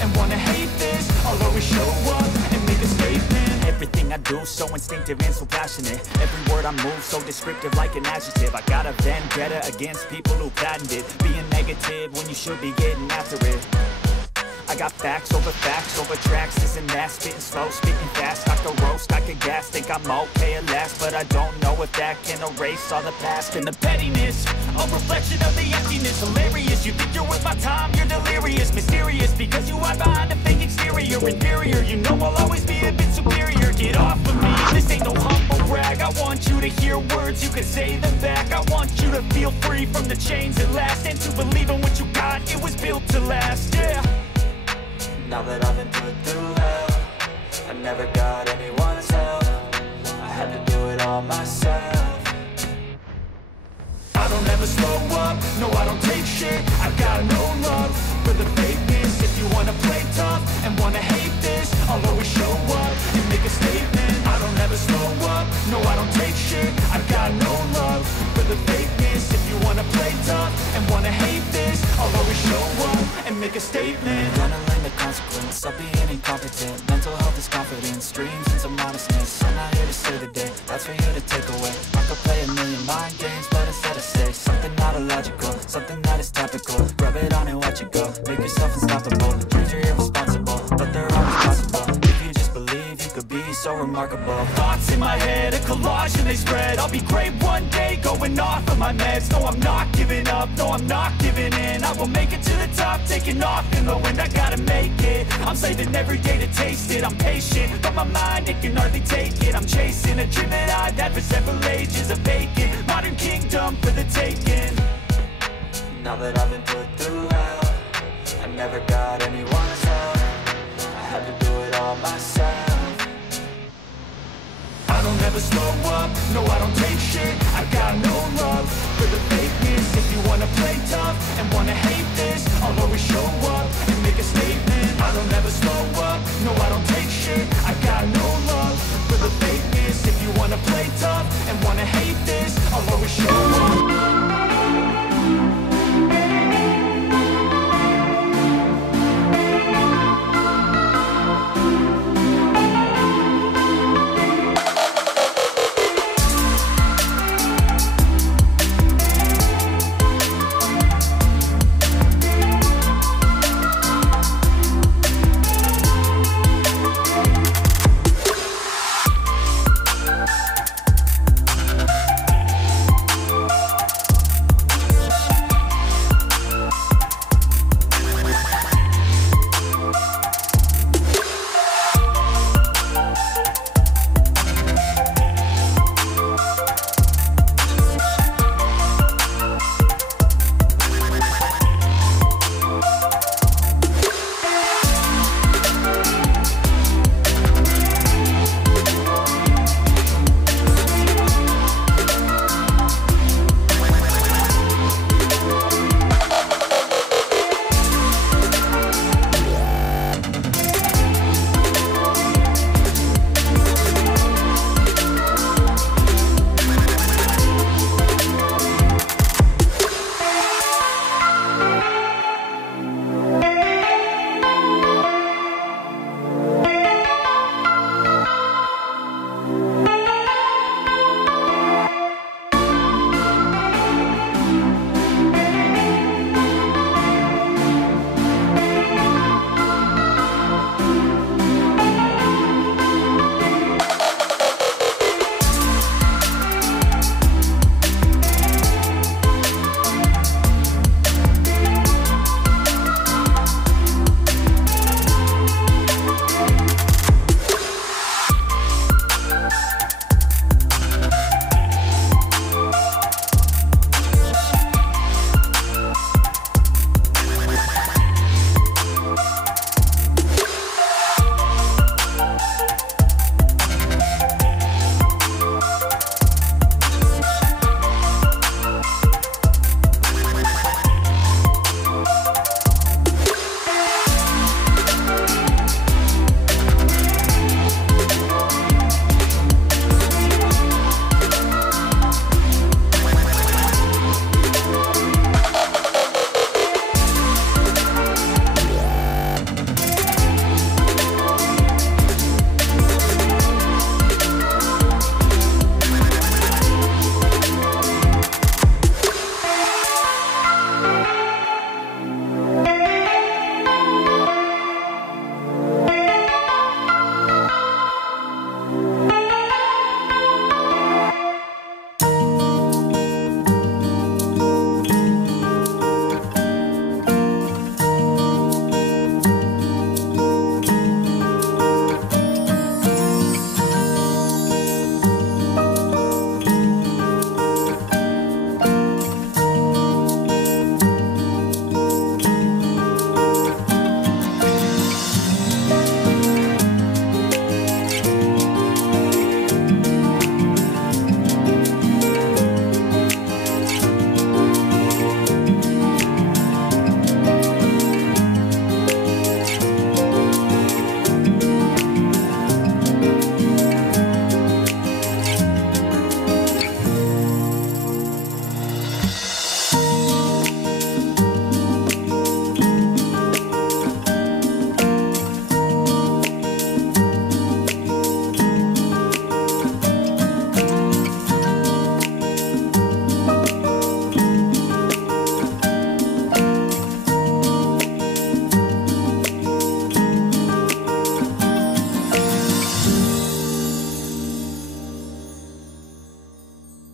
and wanna hate this, I'll always show up and make a statement. Everything I do so instinctive and so passionate. Every word I move so descriptive like an adjective. I got a vendetta against people who patented being negative when you should be getting after it. I got facts over tracks, this and that, spitting slow, speaking fast. I could roast, I could gas, think I'm okay at last, but I don't know if that can erase all the past. And the pettiness, a reflection of the emptiness. Hilarious, you think you're worth my time, you're delirious. Mysterious, because you hide behind a fake exterior. Inferior, you know I'll always be a bit superior. Get off of me, this ain't no humble brag. I want you to hear words, you can say them back. I want you to feel free from the chains at last, and to believe in what you got, it was built to last, yeah. Now that I've been put through hell, I never got anyone's help. I had to do it all myself. I don't ever slow up, no I don't take shit. I've got no love for the fakeness. If you wanna play tough and wanna hate this, I'll always show up and make a statement. I don't ever slow up, no I don't take shit. I've got no love for the fakeness. If you wanna play tough and wanna hate this, I'll always show up and make a statement. Gonna learn the consequence of being incompetent. Mental health is confidence, dreams and some modestness. I'm not here to save the day, that's for you to take away. I could play a million mind games, but instead I say something not illogical, something that is topical. Rub it on and watch it go, make yourself unstoppable. Dreams are irresponsible, but they're always possible. If you just believe, you could be so remarkable. Thoughts in my head, a collage and they spread. I'll be great one day, going off of my meds. No, I'm not giving up, no, I'm not giving in. I will make it to the top, taking off in the wind. I gotta make it, I'm saving every day to taste it. I'm patient, but my mind, it can hardly take it. I'm chasing a dream that I've had for several ages. A vacant, modern kingdom for the taking. Now that I've been put through hell, I never got anyone's help. I had to do it all myself. I don't ever slow up, no I don't take